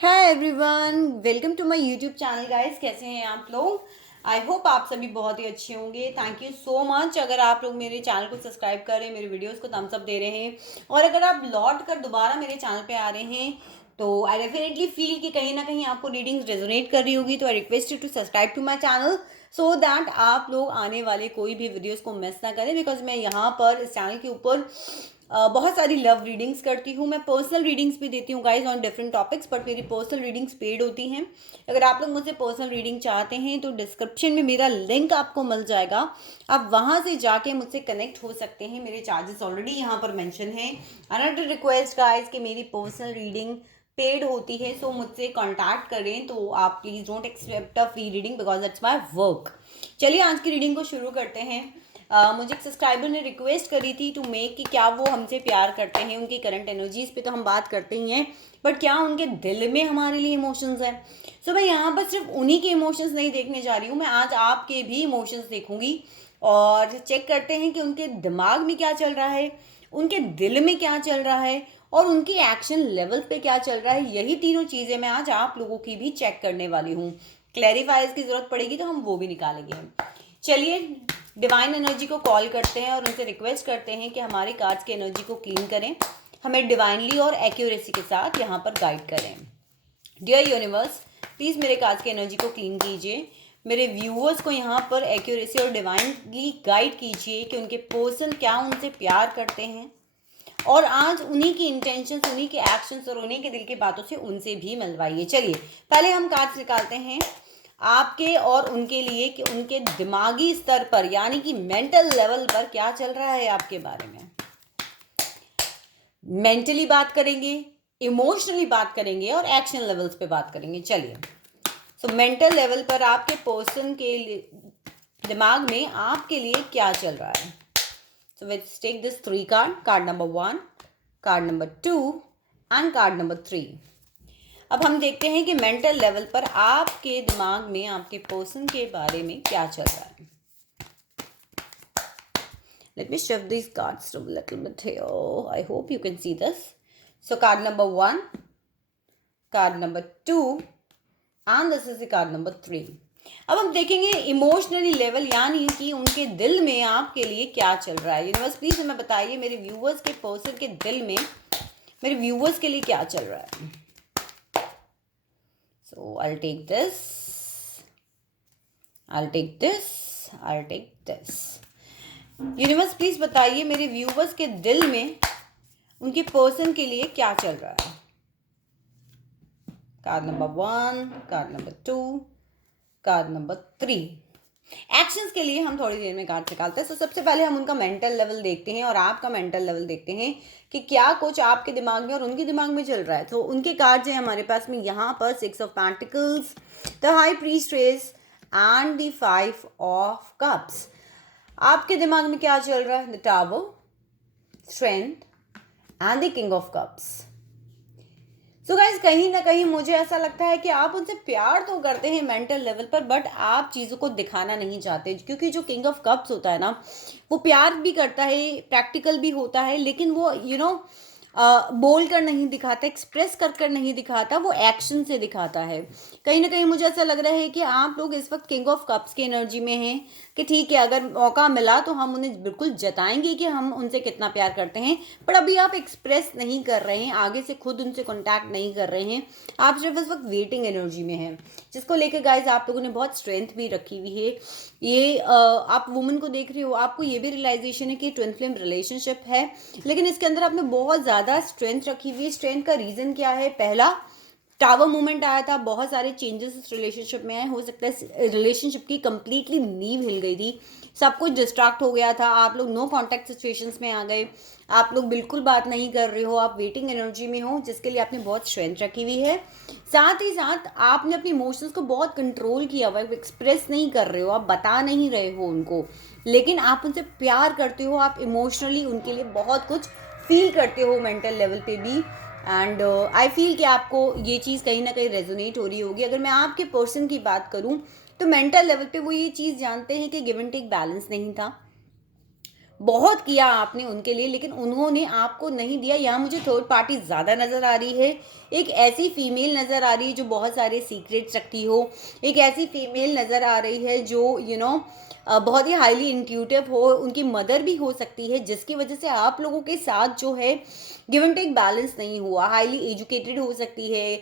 Hi everyone, welcome to my YouTube channel guys. कैसे हैं आप लोग? आई होप आप सभी बहुत ही अच्छे होंगे। थैंक यू सो मच अगर आप लोग मेरे चैनल को सब्सक्राइब कर रहे हैं, मेरे वीडियोस को थम्स अप दे रहे हैं और अगर आप लौट कर दोबारा मेरे चैनल पे आ रहे हैं तो आई डेफिनेटली फील कि कहीं ना कहीं आपको रीडिंग्स रेजोनेट कर रही होगी। तो I request you to subscribe to my channel so that आप लोग आने वाले कोई भी वीडियोस को मिस ना करें, बिकॉज मैं यहाँ पर इस चैनल के ऊपर बहुत सारी लव रीडिंग्स करती हूँ। मैं पर्सनल रीडिंग्स भी देती हूँ guys on different topics, but मेरी पर्सनल रीडिंग्स पेड होती हैं। अगर आप लोग मुझसे पर्सनल रीडिंग चाहते हैं तो डिस्क्रिप्शन में मेरा लिंक आपको मिल जाएगा, आप वहाँ से जाके मुझसे कनेक्ट हो सकते हैं। मेरे चार्जेस ऑलरेडी यहाँ पर मेंशन हैं। अनदर रिक्वेस्ट गाइज कि मेरी पर्सनल रीडिंग पेड होती है, सो मुझसे कॉन्टैक्ट करें तो आप please don't accept a free reading because that's my work. चलिए आज की रीडिंग को शुरू करते हैं। मुझे एक सब्सक्राइबर ने रिक्वेस्ट करी थी टू मेक कि क्या वो हमसे प्यार करते हैं। उनकी करंट एनर्जीज पे तो हम बात करते ही हैं, बट क्या उनके दिल में हमारे लिए इमोशंस हैं? सो मैं यहाँ पर सिर्फ उन्हीं के इमोशंस नहीं देखने जा रही हूँ, मैं आज आपके भी इमोशंस देखूंगी और चेक करते हैं कि उनके दिमाग में क्या चल रहा है, उनके दिल में क्या चल रहा है और उनकी एक्शन लेवल पे क्या चल रहा है। यही तीनों चीज़ें मैं आज आप लोगों की भी चेक करने वाली हूँ। क्लैरिफाइज की ज़रूरत पड़ेगी तो हम वो भी निकालेंगे। चलिए डिवाइन एनर्जी को कॉल करते हैं और उनसे रिक्वेस्ट करते हैं कि हमारे कार्ड्स की एनर्जी को क्लीन करें, हमें डिवाइनली और एक्यूरेसी के साथ यहाँ पर गाइड करें। डियर यूनिवर्स, प्लीज़ मेरे कार्ड्स की एनर्जी को क्लीन कीजिए, मेरे व्यूअर्स को यहाँ पर एक्यूरेसी और डिवाइनली गाइड कीजिए कि उनके पर्सन क्या उनसे प्यार करते हैं और आज उन्हीं की इंटेंशंस, उन्हीं के एक्शंस और उन्हीं के दिल की बातों से उनसे भी मिलवाइए। चलिए पहले हम कार्ड्स निकालते हैं आपके और उनके लिए कि उनके दिमागी स्तर पर यानी कि मेंटल लेवल पर क्या चल रहा है आपके बारे में। मेंटली बात करेंगे, इमोशनली बात करेंगे और एक्शन लेवल्स पे बात करेंगे। चलिए सो मेंटल लेवल पर आपके पर्सन के दिमाग में आपके लिए क्या चल रहा है। So let's take this 3 card number 1, card number 2 and card number 3। अब हम देखते हैं कि मेंटल लेवल पर आपके दिमाग में आपके पर्सन के बारे में क्या चल रहा है। Let me shift these cards to a little bit here. I hope you can see this. So card number 1, card number 2 and this is the card number 3. अब हम देखेंगे इमोशनली लेवल यानी कि उनके दिल में आपके लिए क्या चल रहा है। यूनिवर्स प्लीज हमें बताइए मेरे व्यूवर्स के पर्सन के दिल में मेरे व्यूवर्स के लिए क्या चल रहा है। So I'll take this, I'll take this, I'll take this. Universe please बताइए मेरे व्यूवर्स के दिल में उनके पर्सन के लिए क्या चल रहा है। Card number 1, card number 2, card number 3। Actions के लिए हम थोड़ी देर में कार्ड निकालते हैं। तो सबसे पहले हम उनका मेंटल लेवल देखते हैं और आपका मेंटल लेवल देखते हैं कि क्या कुछ आपके दिमाग में और उनके दिमाग में चल रहा है। तो उनके कार्ड जो है हमारे पास में यहाँ पर 6 of pentacles, the high prestress and the 5 of cups. आपके दिमाग में क्या चल रहा है? The tower, strength and the king of cups. So guys कहीं ना कहीं मुझे ऐसा लगता है कि आप उनसे प्यार तो करते हैं मेंटल लेवल पर, बट आप चीज़ों को दिखाना नहीं चाहते, क्योंकि जो किंग ऑफ कप्स होता है ना वो प्यार भी करता है, प्रैक्टिकल भी होता है, लेकिन वो बोल कर नहीं दिखाता, एक्सप्रेस कर नहीं दिखाता, वो एक्शन से दिखाता है। कहीं ना कहीं मुझे ऐसा लग रहा है कि आप लोग इस वक्त किंग ऑफ कप्स की एनर्जी में हैं कि ठीक है अगर मौका मिला तो हम उन्हें बिल्कुल जताएंगे कि हम उनसे कितना प्यार करते हैं, पर अभी आप एक्सप्रेस नहीं कर रहे हैं, आगे से खुद उनसे कॉन्टैक्ट नहीं कर रहे हैं, आप सिर्फ इस वक्त वेटिंग एनर्जी में हैं, जिसको लेकर गाइज आप लोगों ने बहुत स्ट्रेंथ भी रखी हुई है। ये आप वुमन को देख रही हो, आपको ये भी रियलाइजेशन है कि ट्विन फ्लेम रिलेशनशिप है, लेकिन इसके अंदर आपने बहुत ज़्यादा स्ट्रेंथ रखी हुई है। स्ट्रेंथ का रीज़न क्या है? पहला टावर मूवमेंट आया था, बहुत सारे चेंजेस इस रिलेशनशिप में आए, हो सकता है रिलेशनशिप की कंप्लीटली नींव हिल गई थी, सब कुछ डिस्ट्रैक्ट हो गया था, आप लोग नो कांटेक्ट सिचुएशंस में आ गए, आप लोग बिल्कुल बात नहीं कर रहे हो, आप वेटिंग एनर्जी में हो, जिसके लिए आपने बहुत स्ट्रेंथ रखी हुई है। साथ ही साथ आपने अपने इमोशंस को बहुत कंट्रोल किया हुआ है, एक्सप्रेस नहीं कर रहे हो, आप बता नहीं रहे हो उनको, लेकिन आप उनसे प्यार करते हो, आप इमोशनली उनके लिए बहुत कुछ फील करते हो मेंटल लेवल पे भी। एंड आई फील कि आपको ये चीज़ कहीं ना कहीं रेजोनेट हो रही होगी। अगर मैं आपके पर्सन की बात करूं तो मेंटल लेवल पे वो ये चीज़ जानते हैं कि गिव एंड टेक बैलेंस नहीं था, बहुत किया आपने उनके लिए, लेकिन उन्होंने आपको नहीं दिया। यहाँ मुझे थर्ड पार्टी ज़्यादा नज़र आ रही है। एक ऐसी फीमेल नज़र आ रही है जो बहुत सारे सीक्रेट्स रखती हो, एक ऐसी फीमेल नज़र आ रही है जो बहुत ही हाईली इंट्यूटिव हो, उनकी मदर भी हो सकती है, जिसकी वजह से आप लोगों के साथ जो है गिव एंड टेक बैलेंस नहीं हुआ। हाईली एजुकेटेड हो सकती है,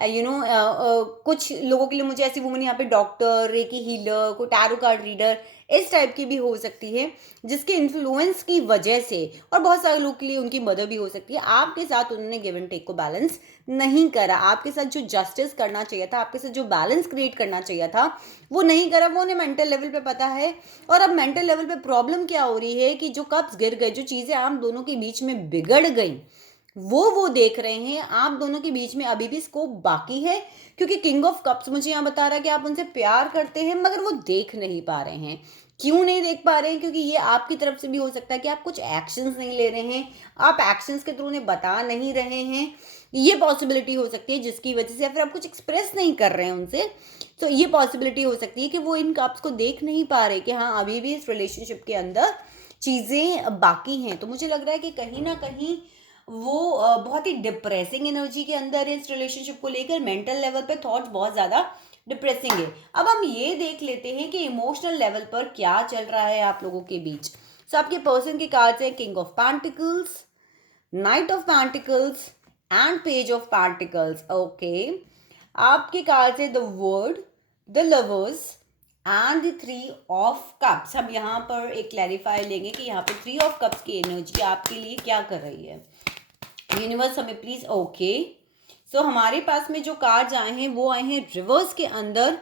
कुछ लोगों के लिए मुझे ऐसी वुमन यहाँ पे डॉक्टर, रेकी हीलर, कोई टैरो कार्ड रीडर, इस टाइप की भी हो सकती है, जिसके इन्फ्लुएंस की वजह से, और बहुत सारे लोग के लिए उनकी मदर भी हो सकती है। आपके साथ उन्होंने गिव एंड टेक को बैलेंस नहीं करा। आपके साथ जो जस्टिस करना चाहिए था, आपके साथ जो बैलेंस क्रिएट करना चाहिए था, वो नहीं करा। वो उन्हें मेंटल लेवल पे पता है। और अब मेंटल लेवल पे प्रॉब्लम क्या हो रही है कि जो कप्स गिर गए, जो चीज़ें आप दोनों के बीच में बिगड़ गई, वो देख रहे हैं। आप दोनों के बीच में अभी भी स्कोप बाकी है, क्योंकि किंग ऑफ कप्स मुझे यहाँ बता रहा है कि आप उनसे प्यार करते हैं, मगर वो देख नहीं पा रहे हैं। क्यों नहीं देख पा रहे हैं? क्योंकि ये आपकी तरफ से भी हो सकता है कि आप कुछ एक्शंस नहीं ले रहे हैं, आप एक्शंस के थ्रू उन्हें बता नहीं रहे हैं। ये पॉसिबिलिटी हो सकती है जिसकी वजह से, या फिर आप कुछ एक्सप्रेस नहीं कर रहे हैं उनसे। तो ये पॉसिबिलिटी हो सकती है कि वो इन कप्स को देख नहीं पा रहे कि हाँ, अभी भी इस रिलेशनशिप के अंदर चीज़ें बाकी हैं। तो मुझे लग रहा है कि कहीं ना कहीं वो बहुत ही डिप्रेसिंग एनर्जी के अंदर है इस रिलेशनशिप को लेकर। मेंटल लेवल पे थॉट्स बहुत ज़्यादा डिप्रेसिंग है। अब हम ये देख लेते हैं कि इमोशनल लेवल पर क्या चल रहा है आप लोगों के बीच। सो आपके पर्सन के कार्ड्स है king of pentacles, night of pentacles and page of pentacles. Okay, आपके कार्ड्स है the word, the lovers and the three of cups. हम यहाँ पर एक क्लैरिफाई लेंगे कि यहाँ पर थ्री ऑफ कप्स की एनर्जी आपके लिए क्या कर रही है। यूनिवर्स हमें प्लीज। ओके, सो हमारे पास में जो कार्ड्स आए हैं वो आए हैं रिवर्स के अंदर,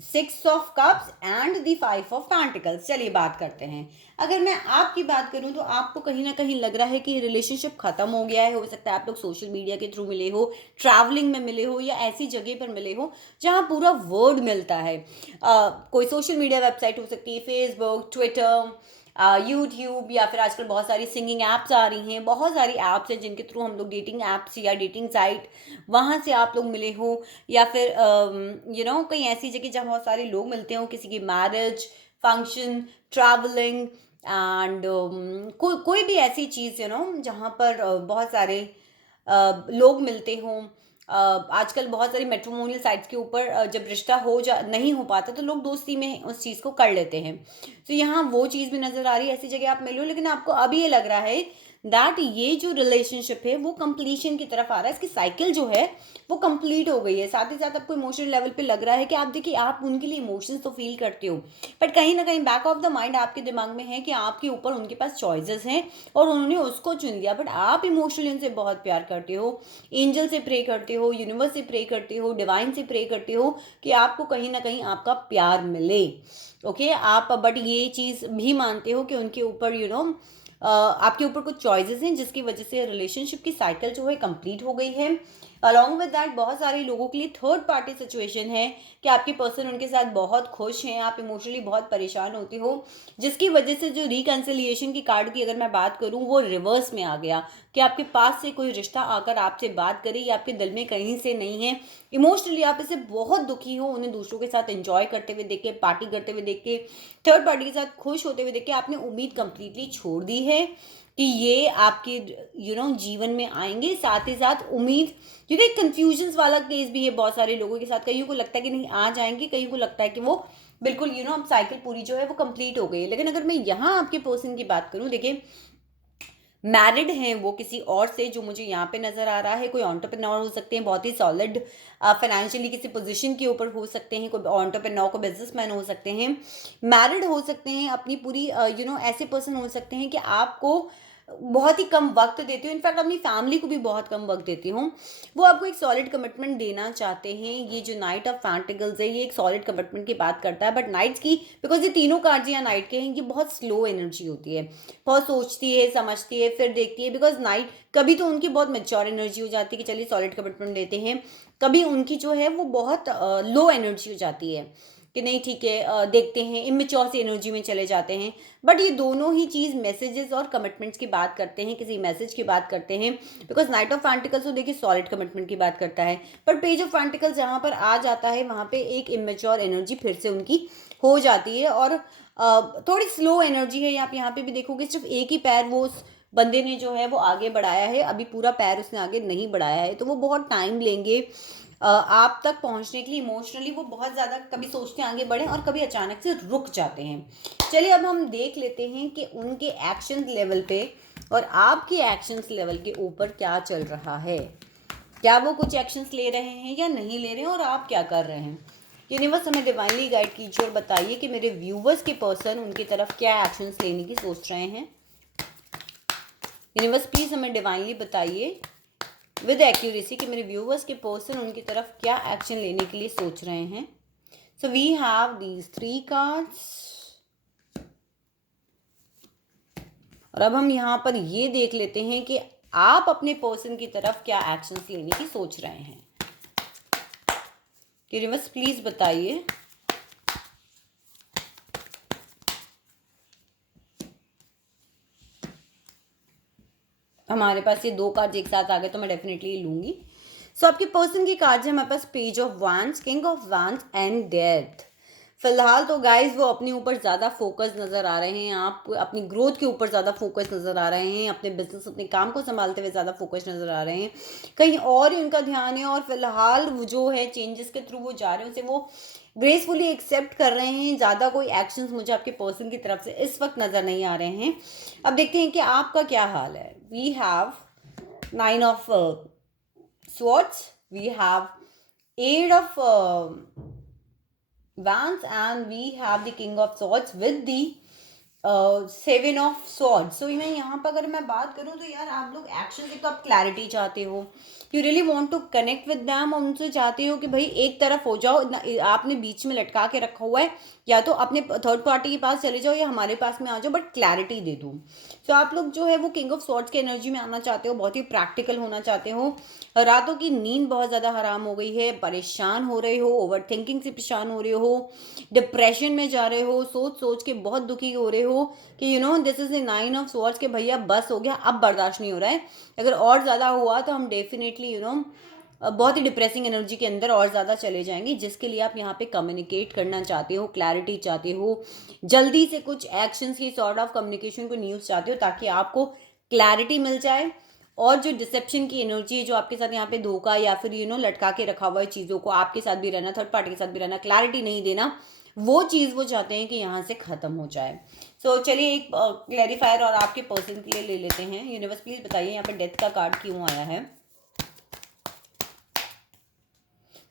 6 of cups and the 5 of pentacles. चलिए बात करते हैं। अगर मैं आपकी बात करूं तो आपको कहीं ना कहीं लग रहा है कि रिलेशनशिप खत्म हो गया है। हो सकता है आप लोग सोशल मीडिया के थ्रू मिले हो, ट्रैवलिंग में मिले हो, या ऐसी जगह पर मिले हो जहां पूरा वर्ड मिलता है। कोई सोशल मीडिया वेबसाइट हो सकती है, फेसबुक, ट्विटर, यूट्यूब, या फिर आजकल बहुत सारी सिंगिंग ऐप्स आ रही हैं। बहुत सारी ऐप्स हैं जिनके थ्रू हम लोग डेटिंग ऐप्स या डेटिंग साइट, वहाँ से आप लोग मिले हो, या फिर कहीं ऐसी जगह जहाँ बहुत सारे लोग मिलते हो, किसी की मैरिज फंक्शन, ट्रैवलिंग एंड कोई भी ऐसी चीज़ जहाँ पर बहुत सारे लोग मिलते हों। आजकल बहुत सारी मैट्रिमोनियल साइट्स के ऊपर जब रिश्ता नहीं हो पाता तो लोग दोस्ती में उस चीज़ को कर लेते हैं। तो यहाँ वो चीज़ भी नज़र आ रही है, ऐसी जगह आप मिलो, लेकिन आपको अभी ये लग रहा है दैट ये जो रिलेशनशिप है वो कंप्लीशन की तरफ आ रहा है। इसकी साइकिल जो है वो कंप्लीट हो गई है। साथ ही साथ आपको इमोशनल लेवल पे लग रहा है कि आप देखिए, आप उनके लिए इमोशंस तो फील करते हो, बट कहीं ना कहीं बैक ऑफ द माइंड आपके दिमाग में है कि आपके ऊपर उनके पास चॉइसेस हैं और उन्होंने उसको चुन लिया। बट आप इमोशनली उनसे बहुत प्यार करते हो, एंजल से प्रे करते हो, यूनिवर्स से प्रे करते हो, डिवाइन से प्रे करते हो कि आपको कहीं ना कहीं आपका प्यार मिले। ओके, आप बट ये चीज़ भी मानते हो कि उनके ऊपर आपके ऊपर कुछ चॉइसेस हैं जिसकी वजह से रिलेशनशिप की साइकिल जो है कंप्लीट हो गई है। अलॉन्ग विद दैट बहुत सारे लोगों के लिए थर्ड पार्टी सिचुएशन है कि आपके पर्सन उनके साथ बहुत खुश हैं, आप इमोशनली बहुत परेशान होते हो, जिसकी वजह से जो रिकन्सिलिएशन की कार्ड की अगर मैं बात करूं वो रिवर्स में आ गया कि आपके पास से कोई रिश्ता आकर आपसे बात करे, या आपके दिल में कहीं से नहीं है। इमोशनली आप इससे बहुत दुखी हो, उन्हें दूसरों के साथ एंजॉय करते हुए देख के, पार्टी करते हुए देख के, थर्ड पार्टी के साथ खुश होते हुए देख के आपने उम्मीद कंप्लीटली छोड़ दी है कि ये आपके जीवन में आएंगे। साथ ही साथ उम्मीद, क्योंकि एक कन्फ्यूजन्स वाला केस भी है बहुत सारे लोगों के साथ। कईयों को लगता है कि नहीं आ जाएंगे, कईयों को लगता है कि वो बिल्कुल अब साइकिल पूरी जो है वो कंप्लीट हो गई है। लेकिन अगर मैं यहाँ आपके पर्सन की बात करूँ, देखिए मैरिड हैं वो किसी और से, जो मुझे यहाँ पे नज़र आ रहा है। कोई एंटरप्रेन्योर हो सकते हैं, बहुत ही सॉलिड फाइनेंशियली किसी पोजीशन के ऊपर हो सकते हैं। कोई एंटरप्रेन्योर, को बिजनेसमैन हो सकते हैं, मैरिड हो सकते हैं, अपनी पूरी ऐसे पर्सन हो सकते हैं कि आपको बहुत ही कम वक्त देते हो, इनफैक्ट अपनी फैमिली को भी बहुत कम वक्त देते हो। वो आपको एक सॉलिड कमिटमेंट देना चाहते हैं। ये जो नाइट ऑफ पेंटिकल्स है ये एक सॉलिड कमिटमेंट की बात करता है। बट नाइट्स की, बिकॉज ये तीनों कार्ड्स यहाँ नाइट के हैं, ये बहुत स्लो एनर्जी होती है, बहुत सोचती है, समझती है, फिर देखती है। बिकॉज नाइट कभी तो उनकी बहुत मेच्योर एनर्जी हो जाती है कि चलिए सॉलिड कमिटमेंट देते हैं, कभी उनकी जो है वो बहुत लो एनर्जी हो जाती है कि नहीं ठीक है देखते हैं, इमेच्योर सी एनर्जी में चले जाते हैं। बट ये दोनों ही चीज़ मैसेजेस और कमिटमेंट्स की बात करते हैं, किसी मैसेज की बात करते हैं। बिकॉज नाइट ऑफ पेंटिकल्स तो देखिए सॉलिड कमिटमेंट की बात करता है, बट पेज ऑफ पेंटिकल्स जहाँ पर आ जाता है वहाँ पे एक इमेच्योर एनर्जी फिर से उनकी हो जाती है। और थोड़ी स्लो एनर्जी है। आप यहाँ पे भी देखोगे सिर्फ एक ही पैर वो उस बंदे ने जो है वो आगे बढ़ाया है, अभी पूरा पैर उसने आगे नहीं बढ़ाया है, तो वो बहुत टाइम लेंगे आप तक पहुंचने के लिए। इमोशनली वो बहुत ज़्यादा कभी सोचते हैं आगे बढ़े और कभी अचानक से रुक जाते हैं। चलिए अब हम देख लेते हैं कि उनके एक्शन लेवल पे और आपके एक्शंस लेवल के ऊपर क्या चल रहा है। क्या वो कुछ एक्शंस ले रहे हैं या नहीं ले रहे हैं, और आप क्या कर रहे हैं। यूनिवर्स हमें डिवाइनली गाइड कीजिए और बताइए कि मेरे व्यूवर्स के पर्सन उनकी तरफ क्या एक्शंस लेने की सोच रहे हैं। यूनिवर्स प्लीज़ हमें डिवाइनली बताइए विद एक्यूरेसी कि मेरे व्यूवर्स के पर्सन उनकी तरफ क्या एक्शन लेने के लिए सोच रहे हैं। So we have these 3 cards और अब हम यहाँ पर ये देख लेते हैं कि आप अपने पर्सन की तरफ क्या एक्शंस लेने की सोच रहे हैं। यूनिवर्स प्लीज बताइए। हमारे पास ये 2 कार्ड्स एक साथ आ गए तो मैं डेफिनेटली लूंगी। सो आपके पर्सन की कार्ड्स है हमारे पास page of wands, king of wands and death. फिलहाल तो गाइज वो अपने ऊपर ज़्यादा फोकस नज़र आ रहे हैं, आप अपनी ग्रोथ के ऊपर ज़्यादा फोकस नज़र आ रहे हैं, अपने बिजनेस अपने काम को संभालते हुए ज़्यादा फोकस नज़र आ रहे हैं, कहीं और ही उनका ध्यान है। और फिलहाल वो जो है चेंजेस के थ्रू वो जा रहे हैं उसे वो ग्रेसफुली एक्सेप्ट कर रहे हैं। ज़्यादा कोई एक्शंस मुझे आपके पर्सन की तरफ से इस वक्त नज़र नहीं आ रहे हैं। अब देखते हैं कि आपका क्या हाल है। We have 9 of swords, we have 8 of wands, and we have the king of swords with the 7 of swords. So मैं यहाँ पर अगर मैं बात करूँ तो यार आप लोग एक्शन एक तो आप क्लैरिटी चाहते हो, you really want to connect with them, और उनसे चाहते हो कि भाई एक तरफ हो जाओ, आपने बीच में लटका के रखा हुआ है, या तो अपने थर्ड पार्टी के पास चले जाओ या हमारे पास में आ जाओ, बट क्लैरिटी दे दूँ। तो आप लोग जो है वो किंग ऑफ सॉर्ड्स की एनर्जी में आना चाहते हो, बहुत ही प्रैक्टिकल होना चाहते हो। रातों की नींद बहुत ज़्यादा हराम हो गई है, परेशान हो रहे हो, ओवर थिंकिंग से परेशान हो रहे हो, डिप्रेशन में जा रहे हो, सोच सोच के बहुत दुखी हो रहे हो कि this is the 9 of swords के भैया बस हो गया, अब बर्दाश्त नहीं हो रहा है। अगर और ज़्यादा हुआ तो हम डेफिनेटली बहुत ही डिप्रेसिंग एनर्जी के अंदर और ज़्यादा चले जाएंगे, जिसके लिए आप यहाँ पे कम्युनिकेट करना चाहते हो, क्लैरिटी चाहते हो, जल्दी से कुछ एक्शंस की सॉर्ट ऑफ कम्युनिकेशन को न्यूज़ चाहते हो ताकि आपको क्लैरिटी मिल जाए। और जो डिसेप्शन की एनर्जी है, जो आपके साथ यहाँ पे धोखा या फिर लटका के रखा हुआ है चीज़ों को, आपके साथ भी रहना, थर्ड पार्टी के साथ भी रहना, क्लैरिटी नहीं देना, वो चीज़ वो चाहते हैं कि यहाँ से ख़त्म हो जाए। सो चलिए एक क्लैरिफायर और आपके पर्सन के लिए ले लेते हैं। यूनिवर्स प्लीज़ बताइए यहाँ पर डेथ का कार्ड क्यों आया है।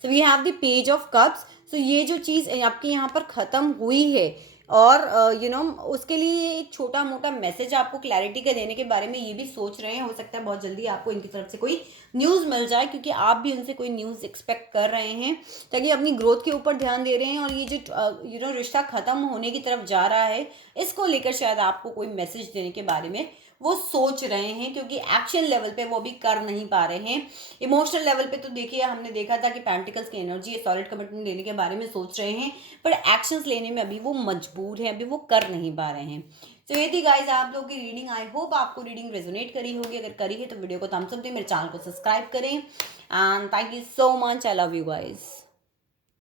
So we have the page of cups. सो ये जो चीज़ आपके यहाँ पर ख़त्म हुई है और उसके लिए एक छोटा मोटा मैसेज आपको क्लैरिटी का देने के बारे में ये भी सोच रहे हैं। हो सकता है बहुत जल्दी आपको इनकी तरफ से कोई न्यूज़ मिल जाए, क्योंकि आप भी उनसे कोई न्यूज़ एक्सपेक्ट कर रहे हैं, ताकि अपनी ग्रोथ के ऊपर ध्यान दे रहे हैं। और ये जो रिश्ता ख़त्म होने की तरफ जा रहा है, इसको लेकर शायद आपको कोई मैसेज देने के बारे में वो सोच रहे हैं, क्योंकि एक्शन लेवल पे वो भी कर नहीं पा रहे हैं। इमोशनल लेवल पे तो देखिए हमने देखा था कि पेंटिकल्स की एनर्जी है, सॉलिड कमिटमेंट लेने के बारे में सोच रहे हैं, पर एक्शंस लेने में अभी वो मजबूर हैं, अभी वो कर नहीं पा रहे हैं। तो ये थी गाइज आप लोग की रीडिंग। आई होप आपको रीडिंग रेजोनेट करी होगी। अगर करी है तो वीडियो को थम्स अप दें, मेरे चैनल को सब्सक्राइब करें, and thank you so much. I love you guys.